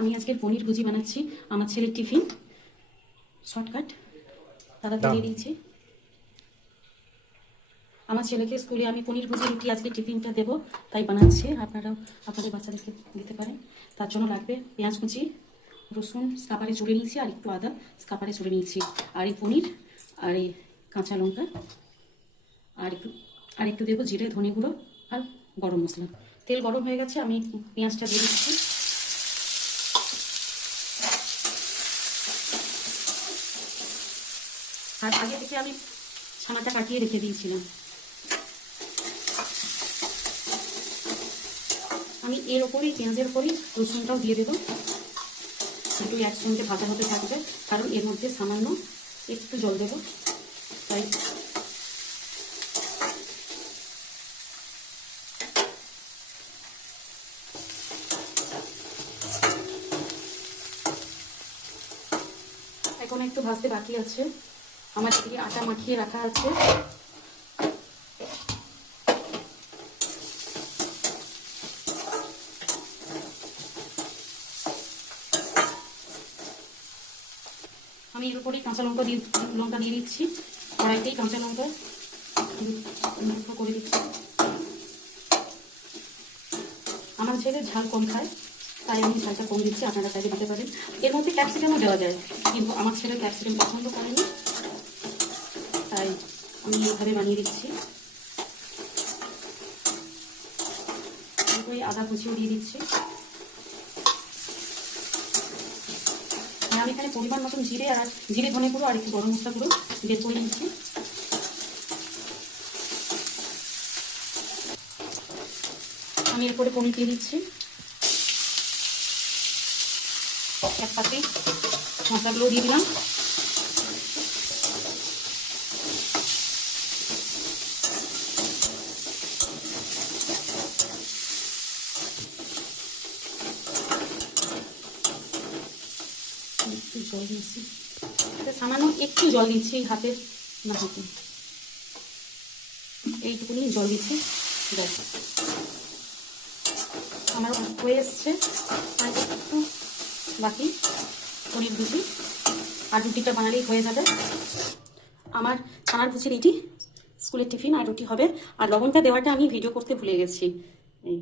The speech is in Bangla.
আমি আজকে পনির ভুজি বানাচ্ছি আমার ছেলের টিফিন। শর্টকাট তাড়াতাড়ি দিয়েছি। আমার ছেলেকে স্কুলে আমি পনির ভুজি রুটি আজকে টিফিনটা দেবো, তাই বানাচ্ছি। আপনারাও আপনাদের বাচ্চাদেরকে দিতে পারেন। তার জন্য লাগবে পেঁয়াজ কুচি, রসুন স্কাপারে চড়ে নিয়েছি, আর একটু আদা স্কাপারে চড়ে নিয়েছি, আর এই পনির, আর এই কাঁচা লঙ্কা, আর একটু দেবো জিরে ধনে গুঁড়ো আর গরম মশলা। তেল গরম হয়ে গেছে, আমি পেঁয়াজটা দিয়ে দিচ্ছি। আর আগে থেকে আমি ছানাটা কাটিয়ে রেখে দিয়েছিলাম। আমি এর ওপরেই পেঁয়াজের ওপরেই রসুনটাও দিয়ে দেবো, দুটোই একসঙ্গে ভাজা হতে থাকবে, কারণ এর মধ্যে সামান্য একটু জল দেবো, তাই এখন একটু ভাজতে বাকি আছে। আমার এদিকে আটা মাখিয়ে রাখা আছে। আমি এর উপরেই কাঁচা লঙ্কা দিয়ে দিচ্ছি। কড়াইতেই কাঁচা লঙ্কা করে দিচ্ছি। আমার ছেলে ঝাল কম খায়, তাই আমি ঝালটা কম দিচ্ছি, আপনারা চাইলে দিতে পারেন। এর মধ্যে ক্যাপসিকামও দেওয়া যায়, কিন্তু আমার ছেলে ক্যাপসিকাম পছন্দ করেনি, তাই আমি এইভাবে বানিয়ে দিচ্ছি। এরপরে আদা কুচিও দিয়ে দিচ্ছি। আর আমি এখানে পরিমাণ মতন জিরে ধনে গুঁড়ো আর একটু গরম মশলা গুঁড়ো বের করে নিচ্ছি। আমি এরপরে পনির দিয়ে দিচ্ছি। এক পাশে মশলাগুলো দিয়ে দিলাম। একটু জল দিচ্ছি, সামান্য একটু জল দিচ্ছি, এই হাতের না হাতে এইটুকুনি জল দিচ্ছি। ব্যাস আমার হয়ে এসছে, আর একটু বাকি পনির ভুজি, আর রুটিটা বানালেই হয়ে যাবে। আমার ছানার ভুজির এইটি স্কুলের টিফিন আর রুটি হবে। আর লবণটা দেওয়াটা আমি ভিডিও করতে ভুলে গেছি। এই